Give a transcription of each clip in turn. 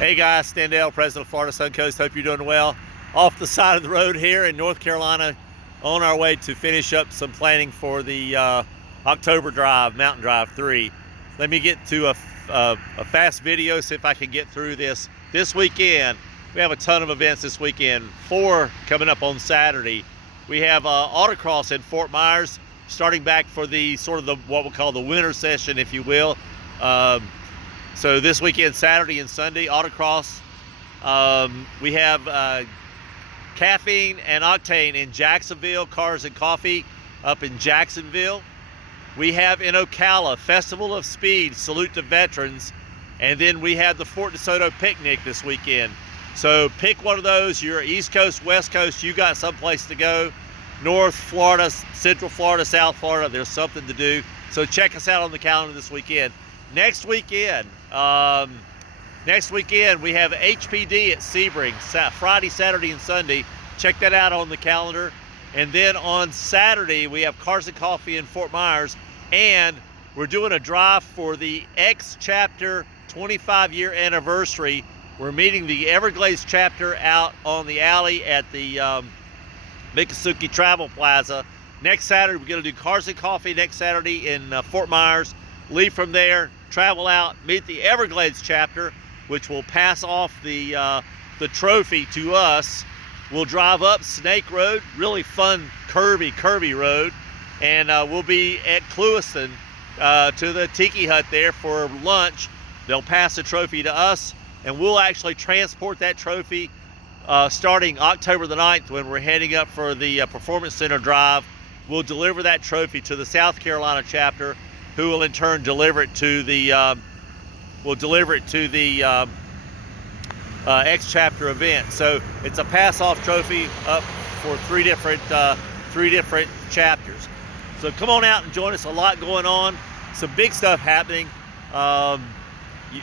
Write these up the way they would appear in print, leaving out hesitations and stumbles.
Hey guys, Standell, President of Florida SunCoast. Hope you're doing well. Off the side of the road here in North Carolina, on our way to finish up some planning for the October drive, Mountain Drive 3. Let me get to a fast video, see if I can get through this. This weekend, we have a ton of events this weekend. 4 coming up on Saturday. We have Autocross in Fort Myers, starting back for the what we'll call the winter session, if you will. So this weekend, Saturday and Sunday, Autocross. We have Caffeine and Octane in Jacksonville, Cars and Coffee up in Jacksonville. We have in Ocala, Festival of Speed, Salute to Veterans. And then we have the Fort DeSoto picnic this weekend. So pick one of those. You're East Coast, West Coast, you got someplace to go. North Florida, Central Florida, South Florida, there's something to do. So check us out on the calendar this weekend. Next weekend, we have HPD at Sebring, Friday, Saturday, and Sunday. Check that out on the calendar. And then on Saturday, we have Cars and Coffee in Fort Myers, and we're doing a drive for the X Chapter 25-year anniversary. We're meeting the Everglades Chapter out on the alley at the Miccosukee Travel Plaza. Next Saturday, we're going to do Cars and Coffee next Saturday in Fort Myers. Leave from there, travel out, meet the Everglades Chapter, which will pass off the trophy to us. We'll drive up Snake Road, really fun, curvy road, and we'll be at Clewiston to the Tiki Hut there for lunch. They'll pass the trophy to us, and we'll actually transport that trophy starting October the 9th when we're heading up for the Performance Center Drive. We'll deliver that trophy to the South Carolina chapter, who will in turn deliver it to the X Chapter event. So it's a pass-off trophy up for three different chapters. So come on out and join us. A lot going on, some big stuff happening.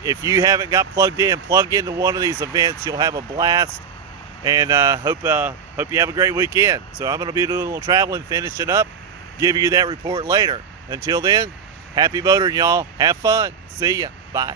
If you haven't got plugged in, plug into one of these events. You'll have a blast, and hope you have a great weekend. So I'm going to be doing a little traveling, finishing up, give you that report later. Until then, happy motoring, y'all. Have fun. See ya. Bye.